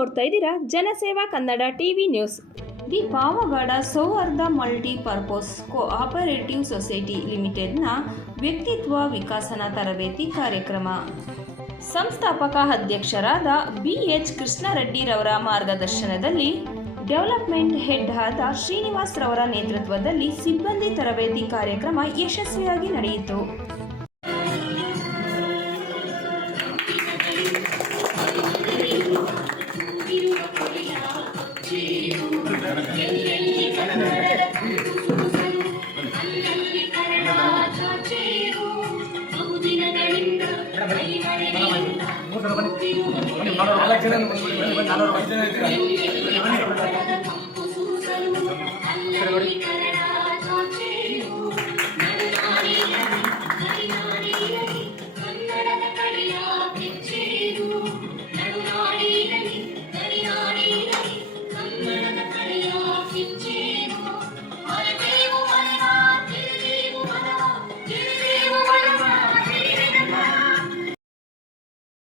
ನೋಡ್ತಾ ಇದ್ದೀರಾ? Janaseva Kannada TV news. The Pavagada Souharda multipurpose cooperative society ಲಿಮಿಟೆಡ್ನ ವ್ಯಕ್ತಿತ್ವ ವಿಕಸನ ತರಬೇತಿ ಕಾರ್ಯಕ್ರಮ. ಸಂಸ್ಥಾಪಕ ಅಧ್ಯಕ್ಷರಾದ ಬಿ ಎಚ್ ಕೃಷ್ಣರೆಡ್ಡಿರವರ ಮಾರ್ಗದರ್ಶನದಲ್ಲಿ ಡೆವಲಪ್ಮೆಂಟ್ ಹೆಡ್ ಆದ ಶ್ರೀನಿವಾಸ್ ರವರ ನೇತೃತ್ವದಲ್ಲಿ ಸಿಬ್ಬಂದಿ ತರಬೇತಿ ಕಾರ್ಯಕ್ರಮ ಯಶಸ್ವಿಯಾಗಿ ನಡೆಯಿತು. ನಾಲ್ಕು ಜನ ಬನ್ನಿ, ಬನ್ನಿ, ಬನ್ನಿ, ನಾಲ್ವರು ಬನ್ನಿ, ಬನ್ನಿ, ಬನ್ನಿ, ನಾಲ್ವರು ಬನ್ನಿ.